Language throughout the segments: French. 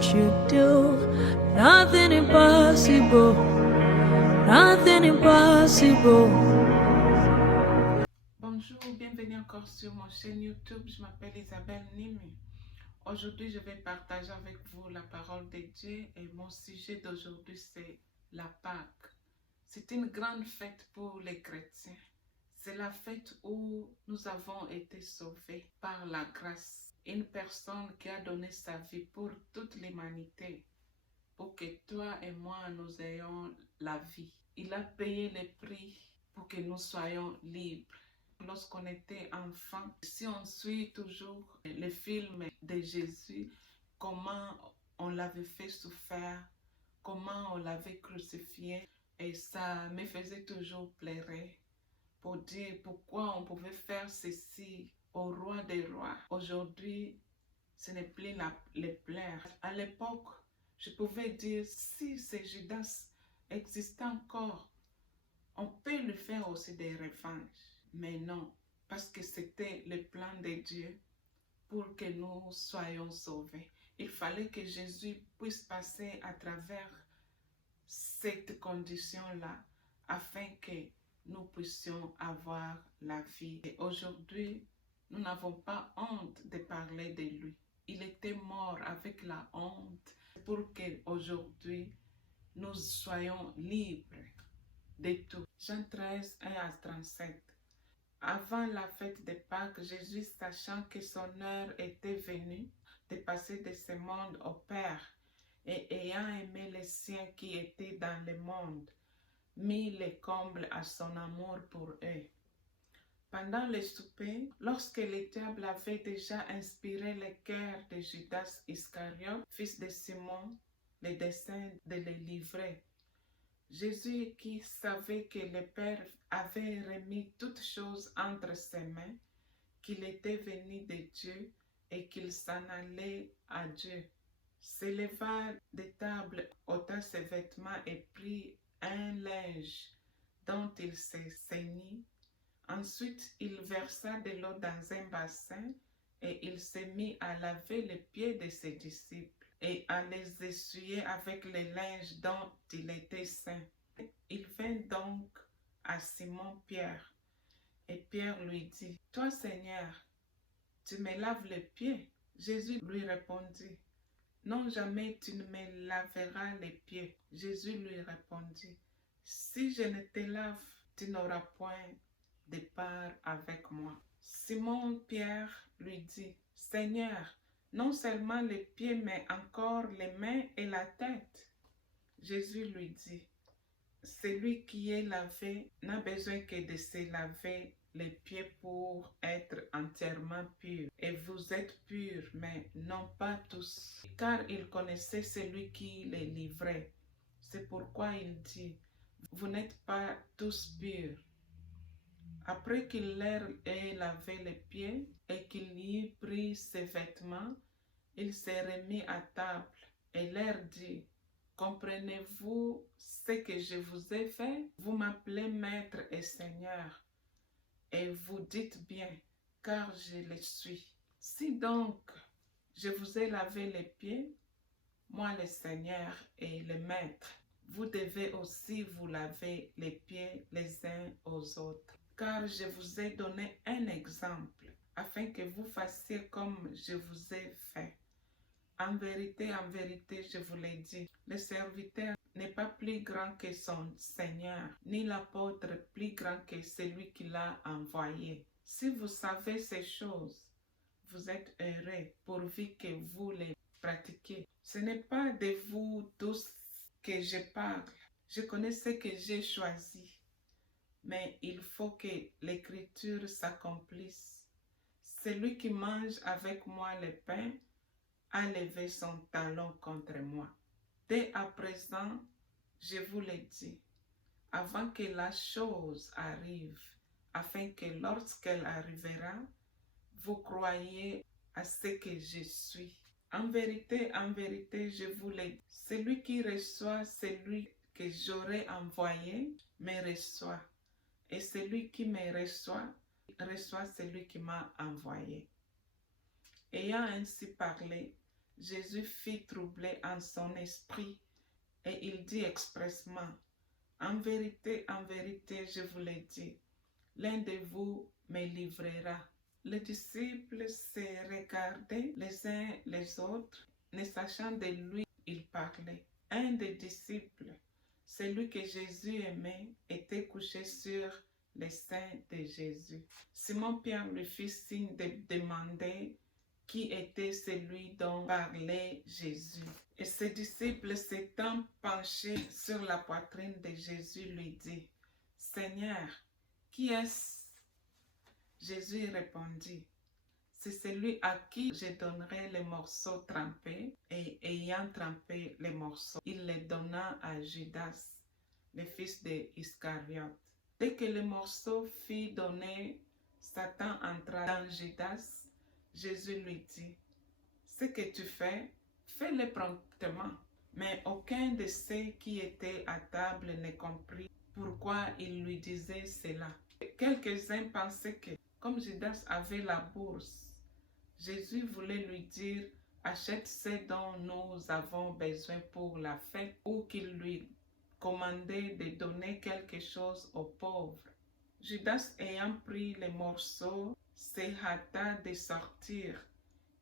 what you do. Nothing impossible, nothing impossible. Bonjour, bienvenue encore sur mon chaîne YouTube. Je m'appelle Isabelle Nimi. Aujourd'hui, je vais partager avec vous la parole de Dieu et mon sujet d'aujourd'hui, c'est la Pâque. C'est une grande fête pour les chrétiens. C'est la fête où nous avons été sauvés par la grâce. Une personne qui a donné sa vie pour toute l'humanité, pour que toi et moi, nous ayons la vie. Il a payé le prix pour que nous soyons libres. Lorsqu'on était enfant, si on suit toujours le film de Jésus, comment on l'avait fait souffrir, comment on l'avait crucifié, et ça me faisait toujours pleurer pour dire pourquoi on pouvait faire ceci au roi des rois. Aujourd'hui, ce n'est plus les pleurs. À l'époque, je pouvais dire si ce Judas existait encore, on peut lui faire aussi des revanches. Mais non, parce que c'était le plan de Dieu pour que nous soyons sauvés. Il fallait que Jésus puisse passer à travers cette condition-là afin que nous puissions avoir la vie. Et aujourd'hui, nous n'avons pas honte de parler de lui. Il était mort avec la honte pour qu'aujourd'hui, nous soyons libres de tout. Jean 13, 1 à 37. Avant la fête de Pâques, Jésus, sachant que son heure était venue de passer de ce monde au Père, et ayant aimé les siens qui étaient dans le monde, mit les combles à son amour pour eux. Pendant le souper, lorsque le diable avait déjà inspiré le cœur de Judas Iscariote, fils de Simon, le dessein de le livrer, Jésus, qui savait que le Père avait remis toutes choses entre ses mains, qu'il était venu de Dieu et qu'il s'en allait à Dieu, se leva de table, ôta ses vêtements et prit un linge dont il se ceignit. Ensuite, il versa de l'eau dans un bassin et il se mit à laver les pieds de ses disciples et à les essuyer avec le linge dont il était saint. Il vint donc à Simon-Pierre et Pierre lui dit, « Toi, Seigneur, tu me laves les pieds? » Jésus lui répondit, « Non, jamais tu ne me laveras les pieds. » Jésus lui répondit, « Si je ne te lave, tu n'auras point de part avec moi. » Simon-Pierre lui dit, « Seigneur, non seulement les pieds, mais encore les mains et la tête. » Jésus lui dit, « Celui qui est lavé n'a besoin que de se laver les pieds pour être entièrement pur. Et vous êtes purs, mais non pas tous. » Car il connaissait celui qui les livrait. C'est pourquoi il dit, « Vous n'êtes pas tous purs. » Après qu'il leur ait lavé les pieds et qu'il y ait pris ses vêtements, il s'est remis à table et leur dit, « Comprenez-vous ce que je vous ai fait? Vous m'appelez Maître et Seigneur, et vous dites bien, car je le suis. Si donc je vous ai lavé les pieds, moi le Seigneur et le Maître, vous devez aussi vous laver les pieds les uns aux autres. Car je vous ai donné un exemple, afin que vous fassiez comme je vous ai fait. En vérité, je vous l'ai dit, le serviteur n'est pas plus grand que son Seigneur, ni l'apôtre plus grand que celui qui l'a envoyé. Si vous savez ces choses, vous êtes heureux pourvu que vous les pratiquiez. Ce n'est pas de vous tous que je parle. Je connais ce que j'ai choisi. Mais il faut que l'écriture s'accomplisse. Celui qui mange avec moi le pain a levé son talon contre moi. Dès à présent, je vous le dis, avant que la chose arrive, afin que lorsqu'elle arrivera, vous croyez à ce que je suis. En vérité, je vous le dis, celui qui reçoit celui que j'aurai envoyé me reçoit. Et celui qui me reçoit, reçoit celui qui m'a envoyé. » Ayant ainsi parlé, Jésus fut troublé en son esprit et il dit expressement, en vérité, je vous le dis, l'un de vous me livrera. Les disciples se regardaient les uns les autres, ne sachant de lui il parlait. Un des disciples, celui que Jésus aimait, était couché sur les seins de Jésus. Simon-Pierre lui fit signe de demander qui était celui dont parlait Jésus. Et ses disciples s'étant penchés sur la poitrine de Jésus lui dit, « Seigneur, qui est-ce » Jésus répondit, « C'est celui à qui je donnerai les morceaux trempés. » Et ayant trempé les morceaux, il les donna à Judas, le fils d'Iscariote. Dès que les morceaux furent donnés, Satan entra dans Judas. Jésus lui dit, « Ce que tu fais, fais-le promptement. » Mais aucun de ceux qui étaient à table ne comprit pourquoi il lui disait cela. Quelques-uns pensaient que, comme Judas avait la bourse, Jésus voulait lui dire, « Achète ce dont nous avons besoin pour la fête » ou qu'il lui commandait de donner quelque chose aux pauvres. Judas ayant pris les morceaux, se hâta de sortir.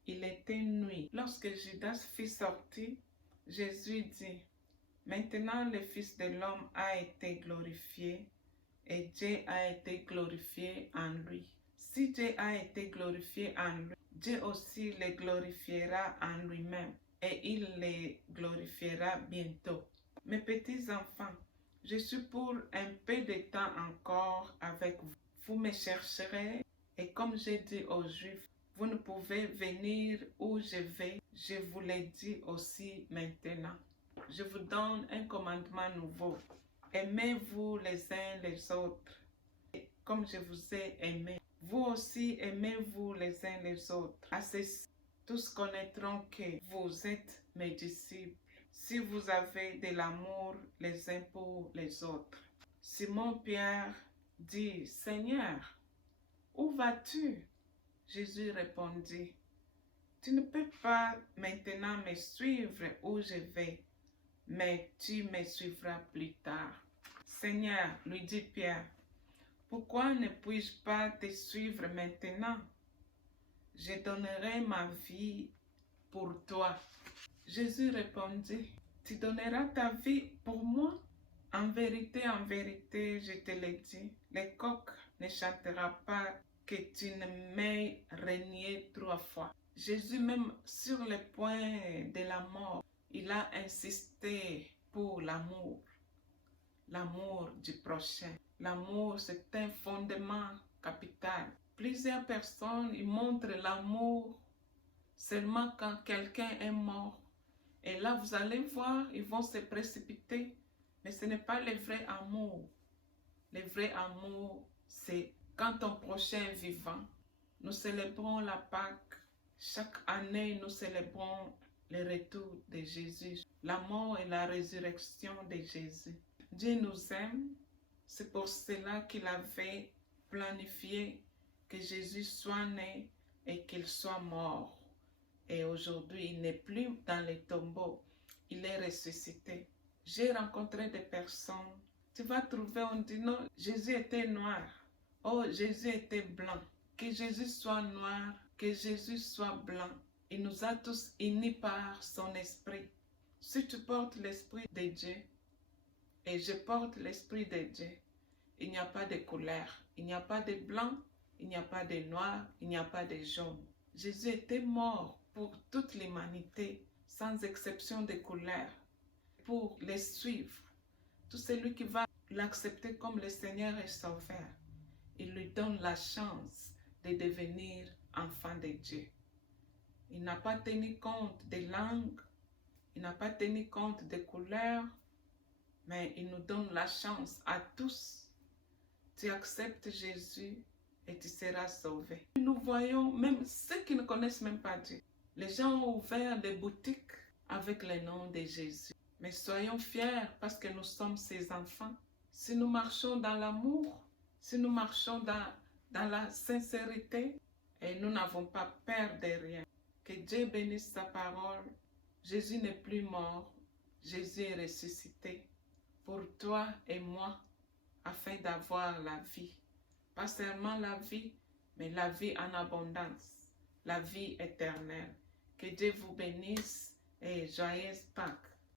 Il était nuit. Lorsque Judas fut sorti, Jésus dit, « Maintenant le Fils de l'homme a été glorifié et Dieu a été glorifié en lui. Si Dieu a été glorifié en lui, Dieu aussi le glorifiera en lui-même et il le glorifiera bientôt. Mes petits enfants, je suis pour un peu de temps encore avec vous. Vous me chercherez et comme j'ai dit aux Juifs, vous ne pouvez venir où je vais, je vous l'ai dit aussi maintenant. Je vous donne un commandement nouveau. Aimez-vous les uns les autres, comme je vous ai aimé. Vous aussi aimez-vous les uns les autres. À ceci, tous connaîtront que vous êtes mes disciples, si vous avez de l'amour les uns pour les autres. Simon-Pierre dit, « Seigneur, où vas-tu » Jésus répondit, « Tu ne peux pas maintenant me suivre où je vais, mais tu me suivras plus tard. » Seigneur, lui dit Pierre, « Pourquoi ne puis-je pas te suivre maintenant? Je donnerai ma vie pour toi. » Jésus répondit, « Tu donneras ta vie pour moi? En vérité, je te le dis, le coq ne chantera pas que tu ne m'aies renié 3 fois. » Jésus, même sur le point de la mort, il a insisté pour l'amour du prochain. L'amour, c'est un fondement capital. Plusieurs personnes ils montrent l'amour seulement quand quelqu'un est mort. Et là, vous allez voir, ils vont se précipiter. Mais ce n'est pas le vrai amour. Le vrai amour, c'est quand ton prochain est vivant. Nous célébrons la Pâque. Chaque année, nous célébrons le retour de Jésus, la mort et la résurrection de Jésus. Dieu nous aime. C'est pour cela qu'il avait planifié que Jésus soit né et qu'il soit mort. Et aujourd'hui, il n'est plus dans les tombeaux. Il est ressuscité. J'ai rencontré des personnes. Tu vas trouver, on dit non, Jésus était noir. Oh, Jésus était blanc. Que Jésus soit noir, que Jésus soit blanc. Il nous a tous unis par son esprit. Si tu portes l'esprit de Dieu, et je porte l'esprit de Dieu, il n'y a pas de couleur. Il n'y a pas de blanc, il n'y a pas de noir, il n'y a pas de jaune. Jésus était mort pour toute l'humanité, sans exception de couleur, pour les suivre. Tout celui qui va l'accepter comme le Seigneur et Sauveur, il lui donne la chance de devenir enfant de Dieu. Il n'a pas tenu compte des langues, il n'a pas tenu compte des couleurs, mais il nous donne la chance à tous. Tu acceptes Jésus et tu seras sauvé. Nous voyons même ceux qui ne connaissent même pas Dieu. Les gens ont ouvert des boutiques avec le nom de Jésus. Mais soyons fiers parce que nous sommes ses enfants. Si nous marchons dans l'amour, si nous marchons dans la sincérité, et nous n'avons pas peur de rien. Que Dieu bénisse sa parole. Jésus n'est plus mort. Jésus est ressuscité pour toi et moi afin d'avoir la vie. Pas seulement la vie, mais la vie en abondance, la vie éternelle. Que Dieu vous bénisse et joyeuse Pâques.